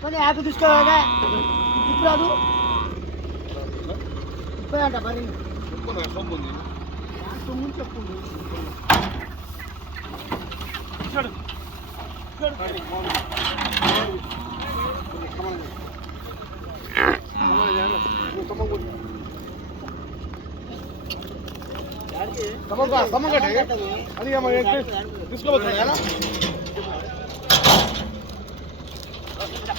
पनि आके दिसको लगा पुरा दो पेनडा भरी पुन्नै सम्बुदिन यार त हुन्छ पुन्नु छोड गड गड कमन यार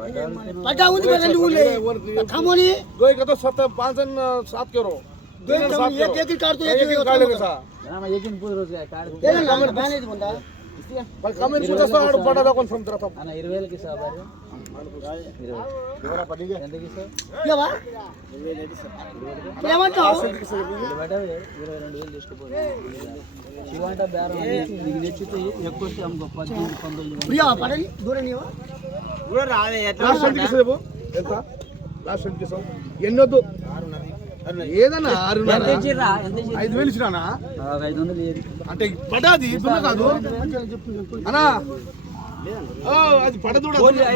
पडा운데 पे २ वले कामोनी गोयका त तो १ १ कालेको सा न यकिन पुजरो छ कार न भने ति पडा कमिन पुजरो सड पडाको क्षमता त आ 2000 की सवारी दुरा पडीगे २ पीस लवा ले म त आउलेबाट आउले 2000 दिसको बोरा లాస్ట్ ఏదైనా అంటే పడది కాదు అనా అది పడదు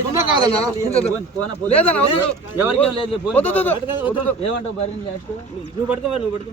ఏమంటావు నువ్వు పడుకోవాలి నువ్వు పడుకో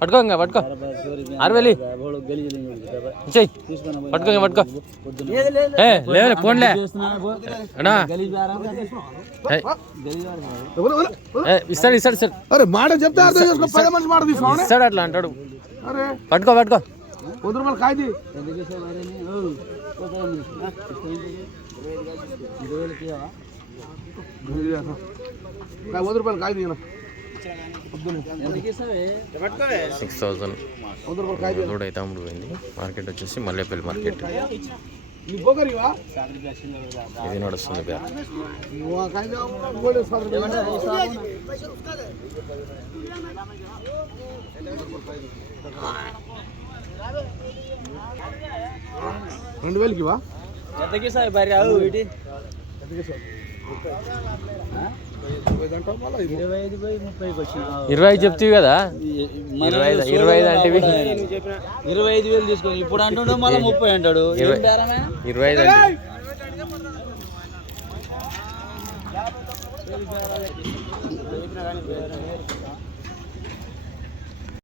पटको अंगा पटको आर वेली चल पटको अंगा पटको ए ले ले फोन ले अना ए इस्तर इस्तर सर अरे मार जब तक आर दे उसको पहले मंच मार दी फोन सर अटला अंटाडू अरे पटको पटको उधर मल खाई दी उधर मल खाई दी ना जनाब यानी के साहेब 6000 अंदर पर कायले थोडंय तामूड होईल मार्केट వచ్చేసి మల్లెపేలి మార్కెట్ ని పోగరివా ఇది నోడసన్ బెవా काय जाऊ बोले सरवे 2000 కివా ఎదకి సాయె బారి అవుడి ఎదకి సాయె ఇరవై ఐదు చెప్తీవి కదా ఇరవై ఇరవై ఐదు అంటే ఇరవై ఐదు వేలు తీసుకోండి ఇప్పుడు అంటుండ మళ్ళీ ముప్పై అంటాడు ఇరవై ఐదు